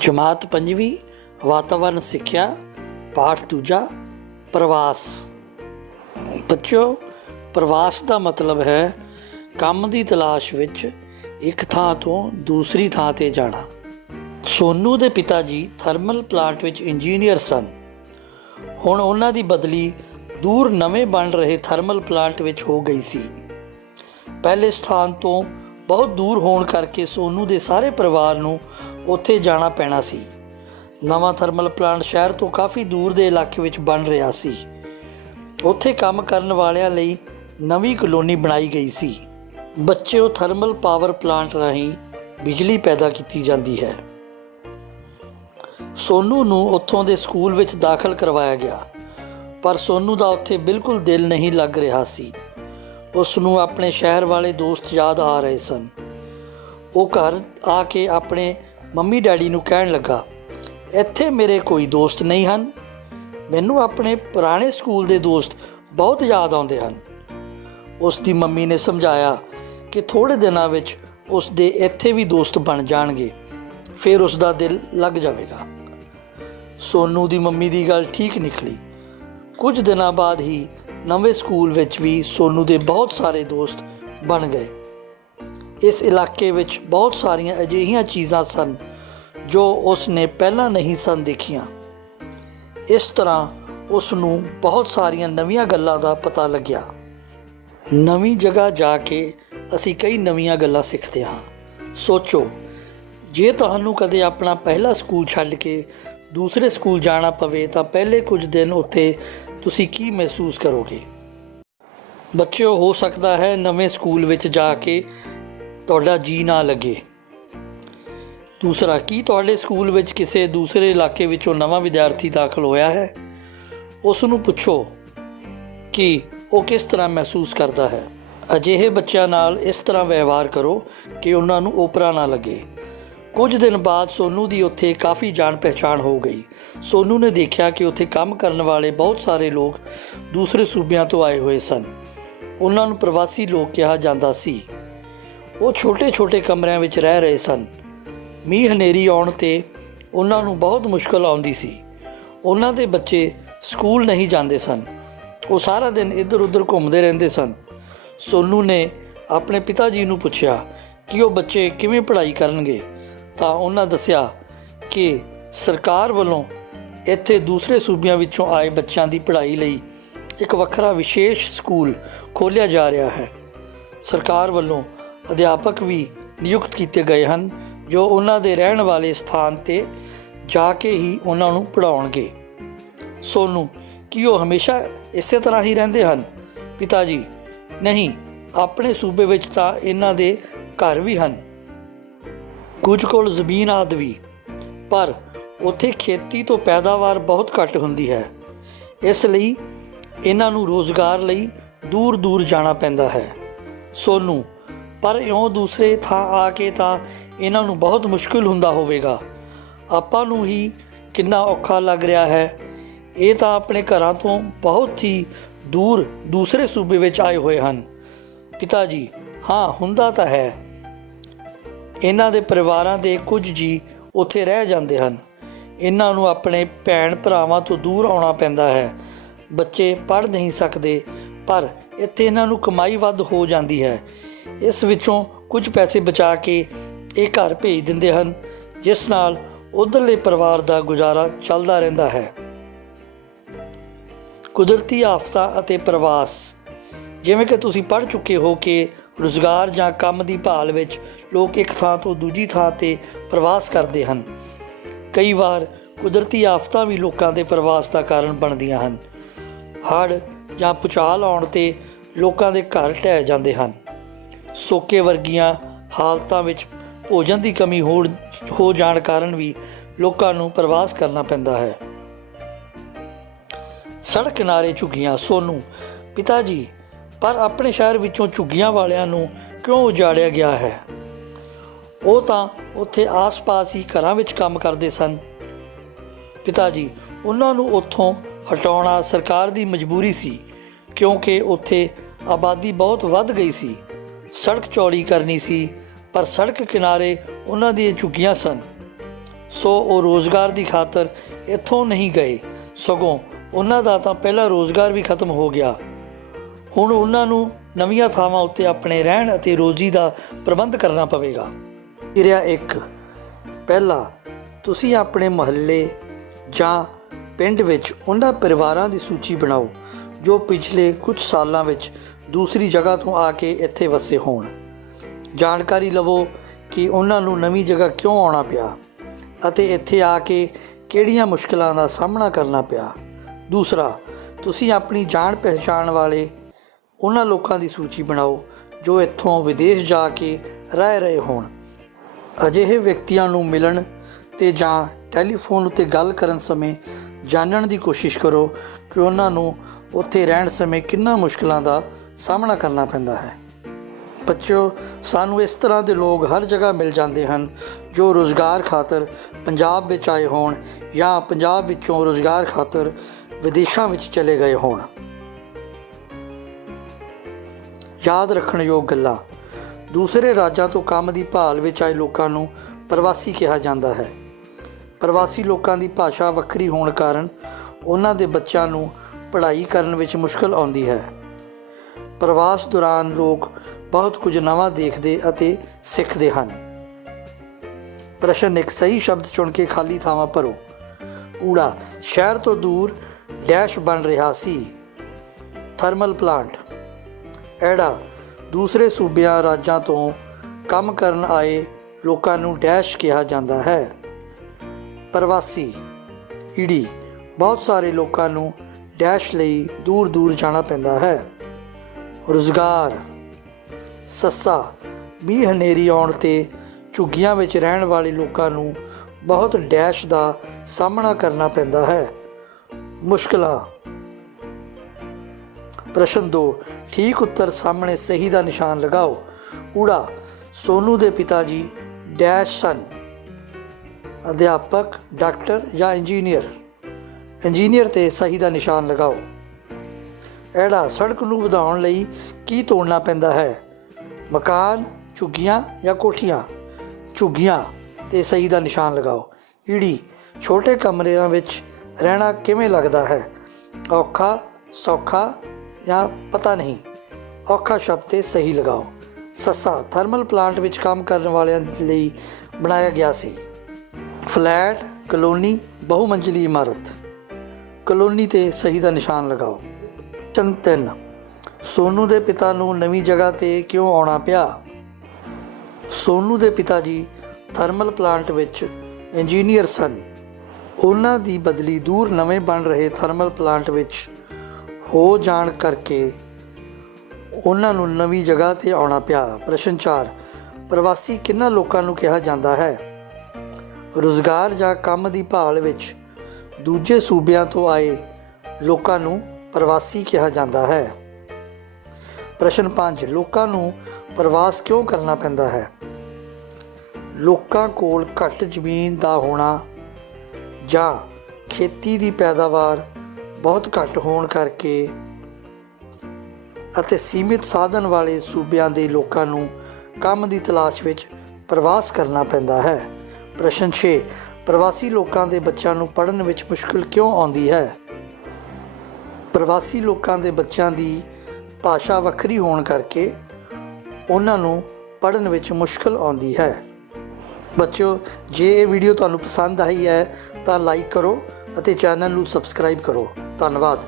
ਜਮਾਤ ਪੰਜਵੀਂ ਵਾਤਾਵਰਣ ਸਿੱਖਿਆ, ਪਾਠ ਦੂਜਾ, ਪ੍ਰਵਾਸ। ਬੱਚਿਓ, ਪ੍ਰਵਾਸ ਦਾ ਮਤਲਬ ਹੈ ਕੰਮ ਦੀ ਤਲਾਸ਼ ਵਿੱਚ ਇੱਕ ਥਾਂ ਤੋਂ ਦੂਸਰੀ ਥਾਂ ਤੇ ਜਾਣਾ। ਸੋਨੂ ਦੇ ਪਿਤਾ ਜੀ ਥਰਮਲ ਪਲਾਂਟ ਵਿੱਚ ਇੰਜੀਨੀਅਰ ਸਨ। ਹੁਣ ਉਹਨਾਂ ਦੀ ਬਦਲੀ ਦੂਰ ਨਵੇਂ ਬਣ ਰਹੇ ਥਰਮਲ ਪਲਾਂਟ ਵਿੱਚ ਹੋ ਗਈ ਸੀ। ਪਹਿਲੇ ਸਥਾਨ ਤੋਂ ਬਹੁਤ ਦੂਰ ਹੋਣ ਕਰਕੇ ਸੋਨੂ ਦੇ ਸਾਰੇ ਪਰਿਵਾਰ ਨੂੰ ਉੱਥੇ ਜਾਣਾ ਪੈਣਾ ਸੀ। ਨਵਾਂ ਥਰਮਲ ਪਲਾਂਟ ਸ਼ਹਿਰ ਤੋਂ ਕਾਫੀ ਦੂਰ ਦੇ ਇਲਾਕੇ ਵਿੱਚ ਬਣ ਰਿਹਾ ਸੀ। ਉੱਥੇ ਕੰਮ ਕਰਨ ਵਾਲਿਆਂ ਲਈ ਨਵੀਂ ਕਲੋਨੀ ਬਣਾਈ ਗਈ ਸੀ। ਬੱਚਿਓ ਥਰਮਲ ਪਾਵਰ ਪਲਾਂਟ ਰਾਹੀਂ ਬਿਜਲੀ ਪੈਦਾ ਕੀਤੀ ਜਾਂਦੀ ਹੈ। ਸੋਨੂ ਨੂੰ ਉੱਥੋਂ ਦੇ ਸਕੂਲ ਵਿੱਚ ਦਾਖਲ ਕਰਵਾਇਆ ਗਿਆ। ਪਰ ਸੋਨੂ ਦਾ ਉੱਥੇ ਬਿਲਕੁਲ ਦਿਲ ਨਹੀਂ ਲੱਗ ਰਿਹਾ ਸੀ। ਉਸ ਨੂੰ ਆਪਣੇ ਸ਼ਹਿਰ ਵਾਲੇ ਦੋਸਤ ਯਾਦ ਆ ਰਹੇ ਸਨ। ਉਹ ਘਰ ਆ ਕੇ ਆਪਣੇ ਮੰਮੀ ਡੈਡੀ ਨੂੰ ਕਹਿਣ ਲੱਗਾ, ਇੱਥੇ ਮੇਰੇ ਕੋਈ ਦੋਸਤ ਨਹੀਂ ਹਨ। ਮੈਨੂੰ ਆਪਣੇ ਪੁਰਾਣੇ ਸਕੂਲ ਦੇ ਦੋਸਤ ਬਹੁਤ ਯਾਦ ਆਉਂਦੇ ਹਨ। ਉਸ ਦੀ ਮੰਮੀ ਨੇ ਸਮਝਾਇਆ ਕਿ ਥੋੜੇ ਦਿਨਾਂ ਵਿੱਚ ਉਸ ਦੇ ਇੱਥੇ ਵੀ ਦੋਸਤ ਬਣ ਜਾਣਗੇ। ਫਿਰ ਉਸ ਦਾ ਦਿਲ ਲੱਗ ਜਾਵੇਗਾ। ਸੋਨੂ ਦੀ ਮੰਮੀ ਦੀ ਗੱਲ ਠੀਕ ਨਿਕਲੀ। ਕੁਝ ਦਿਨਾਂ ਬਾਅਦ ਹੀ ਨਵੇਂ ਸਕੂਲ ਵਿੱਚ ਵੀ ਸੋਨੂ ਦੇ ਬਹੁਤ ਸਾਰੇ ਦੋਸਤ ਬਣ ਗਏ। ਇਸ ਇਲਾਕੇ ਵਿੱਚ ਬਹੁਤ ਸਾਰੀਆਂ ਅਜਿਹੀਆਂ ਚੀਜ਼ਾਂ ਸਨ ਜੋ ਉਸ ਨੇ ਪਹਿਲਾਂ ਨਹੀਂ ਸਨ ਦੇਖੀਆਂ। ਇਸ ਤਰ੍ਹਾਂ ਉਸ ਨੂੰ ਬਹੁਤ ਸਾਰੀਆਂ ਨਵੀਆਂ ਗੱਲਾਂ ਦਾ ਪਤਾ ਲੱਗਿਆ। ਨਵੀਂ ਜਗ੍ਹਾ ਜਾ ਕੇ ਅਸੀਂ ਕਈ ਨਵੀਆਂ ਗੱਲਾਂ ਸਿੱਖਦੇ ਹਾਂ। ਸੋਚੋ, ਜੇ ਤੁਹਾਨੂੰ ਕਦੇ ਆਪਣਾ ਪਹਿਲਾ ਸਕੂਲ ਛੱਡ ਕੇ ਦੂਸਰੇ ਸਕੂਲ ਜਾਣਾ ਪਵੇ ਤਾਂ ਪਹਿਲੇ ਕੁਝ ਦਿਨ ਉੱਥੇ ਤੁਸੀਂ ਕੀ ਮਹਿਸੂਸ ਕਰੋਗੇ? ਬੱਚਿਓ, ਹੋ ਸਕਦਾ ਹੈ ਨਵੇਂ ਸਕੂਲ ਵਿੱਚ ਜਾ ਕੇ ਤੁਹਾਡਾ ਜੀ ਨਾ ਲੱਗੇ। ਦੂਸਰਾ, ਕੀ ਤੁਹਾਡੇ ਸਕੂਲ ਵਿੱਚ ਕਿਸੇ ਦੂਸਰੇ ਇਲਾਕੇ ਵਿੱਚੋਂ ਨਵਾਂ ਵਿਦਿਆਰਥੀ ਦਾਖਲ ਹੋਇਆ ਹੈ? ਉਸ ਨੂੰ ਪੁੱਛੋ ਕਿ ਉਹ ਕਿਸ ਤਰ੍ਹਾਂ ਮਹਿਸੂਸ ਕਰਦਾ ਹੈ। ਅਜਿਹੇ ਬੱਚਿਆਂ ਨਾਲ ਇਸ ਤਰ੍ਹਾਂ ਵਿਵਹਾਰ ਕਰੋ ਕਿ ਉਹਨਾਂ ਨੂੰ ਓਪਰਾ ਨਾ ਲੱਗੇ। ਕੁਝ ਦਿਨ ਬਾਅਦ ਸੋਨੂ ਦੀ ਉੱਥੇ ਕਾਫੀ ਜਾਣ ਪਹਿਚਾਣ ਹੋ ਗਈ। ਸੋਨੂ ਨੇ ਦੇਖਿਆ ਕਿ ਉੱਥੇ ਕੰਮ ਕਰਨ ਵਾਲੇ ਬਹੁਤ ਸਾਰੇ ਲੋਕ ਦੂਸਰੇ ਸੂਬਿਆਂ ਤੋਂ ਆਏ ਹੋਏ ਸਨ। ਉਹਨਾਂ ਨੂੰ ਪ੍ਰਵਾਸੀ ਲੋਕ ਕਿਹਾ ਜਾਂਦਾ ਸੀ। ਉਹ ਛੋਟੇ-ਛੋਟੇ ਕਮਰਿਆਂ ਵਿੱਚ ਰਹਿ ਰਹੇ ਸਨ। ਮੀਂਹ ਹਨੇਰੀ ਆਉਣ ਤੇ ਉਹਨਾਂ ਨੂੰ ਬਹੁਤ ਮੁਸ਼ਕਲ ਆਉਂਦੀ ਸੀ। ਉਹਨਾਂ ਦੇ ਬੱਚੇ ਸਕੂਲ ਨਹੀਂ ਜਾਂਦੇ ਸਨ। ਉਹ ਸਾਰਾ ਦਿਨ ਇੱਧਰ-ਉੱਧਰ ਘੁੰਮਦੇ ਰਹਿੰਦੇ ਸਨ। ਸੋਨੂ ਨੇ ਆਪਣੇ ਪਿਤਾ ਜੀ ਨੂੰ ਪੁੱਛਿਆ ਕਿ ਉਹ ਬੱਚੇ ਕਿਵੇਂ ਪੜ੍ਹਾਈ ਕਰਨਗੇ। ਤਾਂ ਉਹਨਾਂ ਦੱਸਿਆ ਕਿ ਸਰਕਾਰ ਵੱਲੋਂ ਇੱਥੇ ਦੂਸਰੇ ਸੂਬਿਆਂ ਵਿੱਚੋਂ ਆਏ ਬੱਚਿਆਂ ਦੀ ਪੜ੍ਹਾਈ ਲਈ ਇੱਕ ਵੱਖਰਾ ਵਿਸ਼ੇਸ਼ ਸਕੂਲ ਖੋਲ੍ਹਿਆ ਜਾ ਰਿਹਾ ਹੈ। ਸਰਕਾਰ ਵੱਲੋਂ ਅਧਿਆਪਕ ਵੀ ਨਿਯੁਕਤ ਕੀਤੇ ਗਏ ਹਨ, ਜੋ ਉਹਨਾਂ ਦੇ ਰਹਿਣ ਵਾਲੇ ਸਥਾਨ ਤੇ ਜਾ ਕੇ ਹੀ ਉਹਨਾਂ ਨੂੰ ਪੜ੍ਹਾਉਣਗੇ। ਸੋਨੂੰ, ਕੀ ਉਹ ਹਮੇਸ਼ਾ ਇਸੇ ਤਰ੍ਹਾਂ ਹੀ ਰਹਿੰਦੇ ਹਨ? ਪਿਤਾ ਜੀ, ਨਹੀਂ, ਆਪਣੇ ਸੂਬੇ ਵਿੱਚ ਤਾਂ ਇਹਨਾਂ ਦੇ ਘਰ ਵੀ ਹਨ। ਕੁਝ ਕੋਲ ਜ਼ਮੀਨ ਆਦਿ ਵੀ, ਪਰ ਉੱਥੇ ਖੇਤੀ ਤੋਂ ਪੈਦਾਵਾਰ ਬਹੁਤ ਘੱਟ ਹੁੰਦੀ ਹੈ। ਇਸ ਲਈ ਇਹਨਾਂ ਨੂੰ ਰੋਜ਼ਗਾਰ ਲਈ ਦੂਰ ਦੂਰ ਜਾਣਾ ਪੈਂਦਾ ਹੈ। ਸੋਨੂੰ, ਪਰ ਇਉਂ ਦੂਸਰੇ ਥਾਂ ਆ ਕੇ ਤਾਂ ਇਹਨਾਂ ਨੂੰ ਬਹੁਤ ਮੁਸ਼ਕਿਲ ਹੁੰਦਾ ਹੋਵੇਗਾ। ਆਪਾਂ ਨੂੰ ਹੀ ਕਿੰਨਾ ਔਖਾ ਲੱਗ ਰਿਹਾ ਹੈ। ਇਹ ਤਾਂ ਆਪਣੇ ਘਰਾਂ ਤੋਂ ਬਹੁਤ ਹੀ ਦੂਰ ਦੂਸਰੇ ਸੂਬੇ ਵਿੱਚ ਆਏ ਹੋਏ ਹਨ। ਪਿਤਾ ਜੀ, ਹਾਂ, ਹੁੰਦਾ ਤਾਂ ਹੈ। ਇਹਨਾਂ ਦੇ ਪਰਿਵਾਰਾਂ ਦੇ ਕੁਝ ਜੀ ਉੱਥੇ ਰਹਿ ਜਾਂਦੇ ਹਨ। ਇਹਨਾਂ ਨੂੰ ਆਪਣੇ ਭੈਣ ਭਰਾਵਾਂ ਤੋਂ ਦੂਰ ਆਉਣਾ ਪੈਂਦਾ ਹੈ। ਬੱਚੇ ਪੜ੍ਹ ਨਹੀਂ ਸਕਦੇ, ਪਰ ਇੱਥੇ ਇਹਨਾਂ ਨੂੰ ਕਮਾਈ ਵੱਧ ਹੋ ਜਾਂਦੀ ਹੈ। ਇਸ ਵਿੱਚੋਂ ਕੁਝ ਪੈਸੇ ਬਚਾ ਕੇ ਇਹ ਘਰ ਭੇਜ ਦਿੰਦੇ ਹਨ, ਜਿਸ ਨਾਲ ਉਧਰਲੇ ਪਰਿਵਾਰ ਦਾ ਗੁਜ਼ਾਰਾ ਚੱਲਦਾ ਰਹਿੰਦਾ ਹੈ। ਕੁਦਰਤੀ ਆਫਤਾਂ ਅਤੇ ਪ੍ਰਵਾਸ। ਜਿਵੇਂ ਕਿ ਤੁਸੀਂ ਪੜ੍ਹ ਚੁੱਕੇ ਹੋ ਕਿ ਰੁਜ਼ਗਾਰ ਜਾਂ ਕੰਮ ਦੀ ਭਾਲ ਵਿੱਚ ਲੋਕ ਇੱਕ ਥਾਂ ਤੋਂ ਦੂਜੀ ਥਾਂ ਤੇ ਪ੍ਰਵਾਸ ਕਰਦੇ ਹਨ। ਕਈ ਵਾਰ ਕੁਦਰਤੀ ਆਫਤਾਂ ਵੀ ਲੋਕਾਂ ਦੇ ਪ੍ਰਵਾਸ ਦਾ ਕਾਰਨ ਬਣਦੀਆਂ ਹਨ। ਹੜ੍ਹ ਜਾਂ ਭੂਚਾਲ ਆਉਣ ਤੇ ਲੋਕਾਂ ਦੇ ਘਰ ਢਹਿ ਜਾਂਦੇ ਹਨ। ਸੋਕੇ ਵਰਗੀਆਂ ਹਾਲਤਾਂ ਵਿੱਚ ਭੋਜਨ ਦੀ ਕਮੀ ਹੋ ਹੋ ਜਾਣ ਕਾਰਨ ਵੀ ਲੋਕਾਂ ਨੂੰ ਪ੍ਰਵਾਸ ਕਰਨਾ ਪੈਂਦਾ ਹੈ। ਸੜਕ ਕਿਨਾਰੇ ਝੁੱਗੀਆਂ, ਸੋਨੂੰ, ਪਿਤਾ ਜੀ, ਪਰ ਆਪਣੇ ਸ਼ਹਿਰ ਵਿੱਚੋਂ ਝੁੱਗੀਆਂ ਵਾਲਿਆਂ ਨੂੰ ਕਿਉਂ ਉਜਾੜਿਆ ਗਿਆ ਹੈ? ਉਹ ਤਾਂ ਉੱਥੇ ਆਸ-ਪਾਸ ਹੀ ਘਰਾਂ ਵਿੱਚ ਕੰਮ ਕਰਦੇ ਸਨ। ਪਿਤਾ ਜੀ, ਉਹਨਾਂ ਨੂੰ ਉੱਥੋਂ ਹਟਾਉਣਾ ਸਰਕਾਰ ਦੀ ਮਜਬੂਰੀ ਸੀ, ਕਿਉਂਕਿ ਉੱਥੇ ਆਬਾਦੀ ਬਹੁਤ ਵੱਧ ਗਈ ਸੀ। ਸੜਕ ਚੌੜੀ ਕਰਨੀ ਸੀ, ਪਰ ਸੜਕ ਕਿਨਾਰੇ ਉਹਨਾਂ ਦੀਆਂ ਝੁੱਗੀਆਂ ਸਨ। ਸੋ ਉਹ ਰੋਜ਼ਗਾਰ ਦੀ ਖਾਤਰ ਇੱਥੋਂ ਨਹੀਂ ਗਏ। ਸਗੋਂ ਉਹਨਾਂ ਦਾ ਤਾਂ ਪਹਿਲਾ ਰੋਜ਼ਗਾਰ ਵੀ ਖਤਮ ਹੋ ਗਿਆ। ਹੁਣ ਉਹਨਾਂ ਨੂੰ ਨਵੀਆਂ ਥਾਵਾਂ ਉੱਤੇ ਆਪਣੇ ਰਹਿਣ ਅਤੇ ਰੋਜ਼ੀ ਦਾ ਪ੍ਰਬੰਧ ਕਰਨਾ ਪਵੇਗਾ। ਕਿਰਿਆ 1 ਪਹਿਲਾ, ਤੁਸੀਂ ਆਪਣੇ ਮੁਹੱਲੇ ਜਾਂ ਪਿੰਡ ਵਿੱਚ ਉਹਨਾਂ ਪਰਿਵਾਰਾਂ ਦੀ ਸੂਚੀ ਬਣਾਓ, ਜੋ ਪਿਛਲੇ ਕੁਝ ਸਾਲਾਂ ਵਿੱਚ ਦੂਸਰੀ ਜਗ੍ਹਾ ਤੋਂ ਆ ਕੇ ਇੱਥੇ ਵਸੇ ਹੋਣ। ਜਾਣਕਾਰੀ ਲਵੋ ਕਿ ਉਹਨਾਂ ਨੂੰ ਨਵੀਂ ਜਗ੍ਹਾ ਕਿਉਂ ਆਉਣਾ ਪਿਆ ਅਤੇ ਇੱਥੇ ਆ ਕੇ ਕਿਹੜੀਆਂ ਮੁਸ਼ਕਲਾਂ ਦਾ ਸਾਹਮਣਾ ਕਰਨਾ ਪਿਆ। ਦੂਸਰਾ, ਤੁਸੀਂ ਆਪਣੀ ਜਾਣ ਪਹਿਚਾਣ ਵਾਲੇ ਉਹਨਾਂ ਲੋਕਾਂ ਦੀ ਸੂਚੀ ਬਣਾਓ, ਜੋ ਇੱਥੋਂ ਵਿਦੇਸ਼ ਜਾ ਕੇ ਰਹਿ ਰਹੇ ਹੋਣ। ਅਜਿਹੇ ਵਿਅਕਤੀਆਂ ਨੂੰ ਮਿਲਣ ਤੇ ਜਾਂ ਟੈਲੀਫੋਨ ਉੱਤੇ ਗੱਲ ਕਰਨ ਸਮੇਂ ਜਾਣਨ ਦੀ ਕੋਸ਼ਿਸ਼ ਕਰੋ ਕਿ ਉਹਨਾਂ ਨੂੰ ਉੱਥੇ ਰਹਿਣ ਸਮੇਂ ਕਿੰਨਾ ਮੁਸ਼ਕਲਾਂ ਦਾ ਸਾਹਮਣਾ ਕਰਨਾ ਪੈਂਦਾ ਹੈ। ਬੱਚਿਓ, ਸਾਨੂੰ ਇਸ ਤਰ੍ਹਾਂ ਦੇ ਲੋਕ ਹਰ ਜਗ੍ਹਾ ਮਿਲ ਜਾਂਦੇ ਹਨ ਜੋ ਰੋਜ਼ਗਾਰ ਖਾਤਰ ਪੰਜਾਬ ਵਿੱਚ ਆਏ ਹੋਣ ਜਾਂ ਪੰਜਾਬ ਵਿੱਚੋਂ ਰੋਜ਼ਗਾਰ ਖਾਤਰ ਵਿਦੇਸ਼ਾਂ ਵਿੱਚ ਚਲੇ ਗਏ ਹੋਣ। ਯਾਦ ਰੱਖਣ ਯੋਗ ਗੱਲਾਂ। ਦੂਸਰੇ ਰਾਜਾਂ ਤੋਂ ਕੰਮ ਦੀ ਭਾਲ ਵਿੱਚ ਆਏ ਲੋਕਾਂ ਨੂੰ ਪ੍ਰਵਾਸੀ ਕਿਹਾ ਜਾਂਦਾ ਹੈ। ਪ੍ਰਵਾਸੀ ਲੋਕਾਂ ਦੀ ਭਾਸ਼ਾ ਵੱਖਰੀ ਹੋਣ ਕਾਰਨ ਉਹਨਾਂ ਦੇ ਬੱਚਿਆਂ ਨੂੰ ਪੜ੍ਹਾਈ ਕਰਨ ਵਿੱਚ ਮੁਸ਼ਕਲ ਆਉਂਦੀ ਹੈ। ਪ੍ਰਵਾਸ ਦੌਰਾਨ ਲੋਕ ਬਹੁਤ ਕੁਝ ਨਵਾਂ ਦੇਖਦੇ ਅਤੇ ਸਿੱਖਦੇ ਹਨ। ਪ੍ਰਸ਼ਨ ਇੱਕ ਸਹੀ ਸ਼ਬਦ ਚੁਣ ਕੇ ਖਾਲੀ ਥਾਵਾਂ ਭਰੋ। ਊੜਾ ਸ਼ਹਿਰ ਤੋਂ ਦੂਰ ਡੈਸ਼ ਬਣ ਰਿਹਾ ਸੀ। Thermal plant. ਐੜਾ ਦੂਸਰੇ ਸੂਬਿਆਂ ਰਾਜਾਂ ਤੋਂ ਕੰਮ ਕਰਨ ਆਏ ਲੋਕਾਂ ਨੂੰ ਡੈਸ਼ ਕਿਹਾ ਜਾਂਦਾ ਹੈ। ਪ੍ਰਵਾਸੀ ਈੜੀ ਬਹੁਤ ਸਾਰੇ ਲੋਕਾਂ ਨੂੰ ਡੈਸ਼ ਲਈ ਦੂਰ ਦੂਰ ਜਾਣਾ ਪੈਂਦਾ ਹੈ। ਰੁਜ਼ਗਾਰ, ਸੱਸਾ ਵੀ ਹਨੇਰੀ ਆਉਣ ਤੇ ਝੁੱਗੀਆਂ ਵਿੱਚ ਰਹਿਣ ਵਾਲੇ ਲੋਕਾਂ ਨੂੰ ਬਹੁਤ ਡੈਸ਼ ਦਾ ਸਾਹਮਣਾ ਕਰਨਾ ਪੈਂਦਾ ਹੈ। ਮੁਸ਼ਕਲਾਂ ਪ੍ਰਸ਼ਨ 2 ਠੀਕ ਉੱਤਰ ਸਾਹਮਣੇ ਸਹੀ ਦਾ ਨਿਸ਼ਾਨ ਲਗਾਓ। ਊੜਾ, ਸੋਨੂ ਦੇ ਪਿਤਾ ਜੀ, ਡੈਸ਼ ਸਨ। ਅਧਿਆਪਕ, ਡਾਕਟਰ ਜਾਂ ਇੰਜੀਨੀਅਰ? ਇੰਜੀਨੀਅਰ ਤੇ ਸਹੀ ਦਾ ਨਿਸ਼ਾਨ ਲਗਾਓ। ਐੜਾ, ਸੜਕ ਨੂੰ ਵਧਾਉਣ ਲਈ ਕੀ ਤੋੜਨਾ ਪੈਂਦਾ ਹੈ? ਮਕਾਨ, ਝੁੱਗੀਆਂ ਜਾਂ ਕੋਠੀਆਂ? ਝੁੱਗੀਆਂ ਤੇ ਸਹੀ ਦਾ ਨਿਸ਼ਾਨ ਲਗਾਓ। ਈੜੀ, ਛੋਟੇ ਕਮਰਿਆਂ ਵਿੱਚ ਰਹਿਣਾ ਕਿਵੇਂ ਲੱਗਦਾ ਹੈ? ਔਖਾ, ਸੌਖਾ ਜਾਂ ਪਤਾ ਨਹੀਂ। ਔਖਾ ਸ਼ਬਦ ਤੇ ਸਹੀ ਲਗਾਓ। ਸੱਸਾ ਥਰਮਲ ਪਲਾਂਟ ਵਿੱਚ ਕੰਮ ਕਰਨ ਵਾਲਿਆਂ ਲਈ ਬਣਾਇਆ ਗਿਆ ਸੀ। ਫਲੈਟ, ਕਲੋਨੀ, ਬਹੁਮੰਜਲੀ ਇਮਾਰਤ। ਕਲੋਨੀ ਤੇ ਸਹੀ ਦਾ ਨਿਸ਼ਾਨ ਲਗਾਓ। ਚੰਤਨ ਸੋਨੂ ਦੇ ਪਿਤਾ ਨੂੰ ਨਵੀਂ ਜਗ੍ਹਾ ਤੇ ਕਿਉਂ ਆਉਣਾ ਪਿਆ? ਸੋਨੂ ਦੇ ਪਿਤਾ ਜੀ ਥਰਮਲ ਪਲਾਂਟ ਵਿੱਚ ਇੰਜੀਨੀਅਰ ਸਨ। ਉਹਨਾਂ ਦੀ ਬਦਲੀ ਦੂਰ ਨਵੇਂ ਬਣ ਰਹੇ ਥਰਮਲ ਪਲਾਂਟ ਵਿੱਚ ਹੋ ਜਾਣ ਕਰਕੇ ਉਹਨਾਂ ਨੂੰ ਨਵੀਂ ਜਗ੍ਹਾ ਤੇ ਆਉਣਾ ਪਿਆ। ਪ੍ਰਸ਼ਨ 4 ਪ੍ਰਵਾਸੀ ਕਿੰਨਾ ਲੋਕਾਂ ਨੂੰ ਕਿਹਾ ਜਾਂਦਾ ਹੈ? ਰੁਜ਼ਗਾਰ ਜਾਂ ਕੰਮ ਦੀ ਭਾਲ ਵਿੱਚ ਦੂਜੇ ਸੂਬਿਆਂ ਤੋਂ ਆਏ ਲੋਕਾਂ ਨੂੰ ਪ੍ਰਵਾਸੀ ਕਿਹਾ ਜਾਂਦਾ ਹੈ। ਪ੍ਰਸ਼ਨ 5 ਲੋਕਾਂ ਨੂੰ ਪ੍ਰਵਾਸ ਕਿਉਂ ਕਰਨਾ ਪੈਂਦਾ ਹੈ? ਲੋਕਾਂ ਕੋਲ ਘੱਟ ਜ਼ਮੀਨ ਦਾ ਹੋਣਾ ਜਾਂ ਖੇਤੀ ਦੀ ਪੈਦਾਵਾਰ ਬਹੁਤ ਘੱਟ ਹੋਣ ਕਰਕੇ ਅਤੇ ਸੀਮਿਤ ਸਾਧਨ ਵਾਲੇ ਸੂਬਿਆਂ ਦੇ ਲੋਕਾਂ ਨੂੰ ਕੰਮ ਦੀ ਤਲਾਸ਼ ਵਿੱਚ ਪ੍ਰਵਾਸ ਕਰਨਾ ਪੈਂਦਾ ਹੈ। ਪ੍ਰਸ਼ਨ 6 ਪ੍ਰਵਾਸੀ ਲੋਕਾਂ ਦੇ ਬੱਚਿਆਂ ਨੂੰ ਪੜ੍ਹਨ ਵਿੱਚ ਮੁਸ਼ਕਲ ਕਿਉਂ ਆਉਂਦੀ ਹੈ? ਪ੍ਰਵਾਸੀ ਲੋਕਾਂ ਦੇ ਬੱਚਿਆਂ ਦੀ ਭਾਸ਼ਾ ਵੱਖਰੀ ਹੋਣ ਕਰਕੇ ਉਹਨਾਂ ਨੂੰ ਪੜ੍ਹਨ ਵਿੱਚ ਮੁਸ਼ਕਲ ਆਉਂਦੀ ਹੈ। ਬੱਚਿਓ, ਜੇ ਇਹ ਵੀਡੀਓ ਤੁਹਾਨੂੰ ਪਸੰਦ ਆਈ ਹੈ ਤਾਂ ਲਾਈਕ ਕਰੋ ਅਤੇ ਚੈਨਲ ਨੂੰ ਸਬਸਕ੍ਰਾਈਬ ਕਰੋ। ਧੰਨਵਾਦ।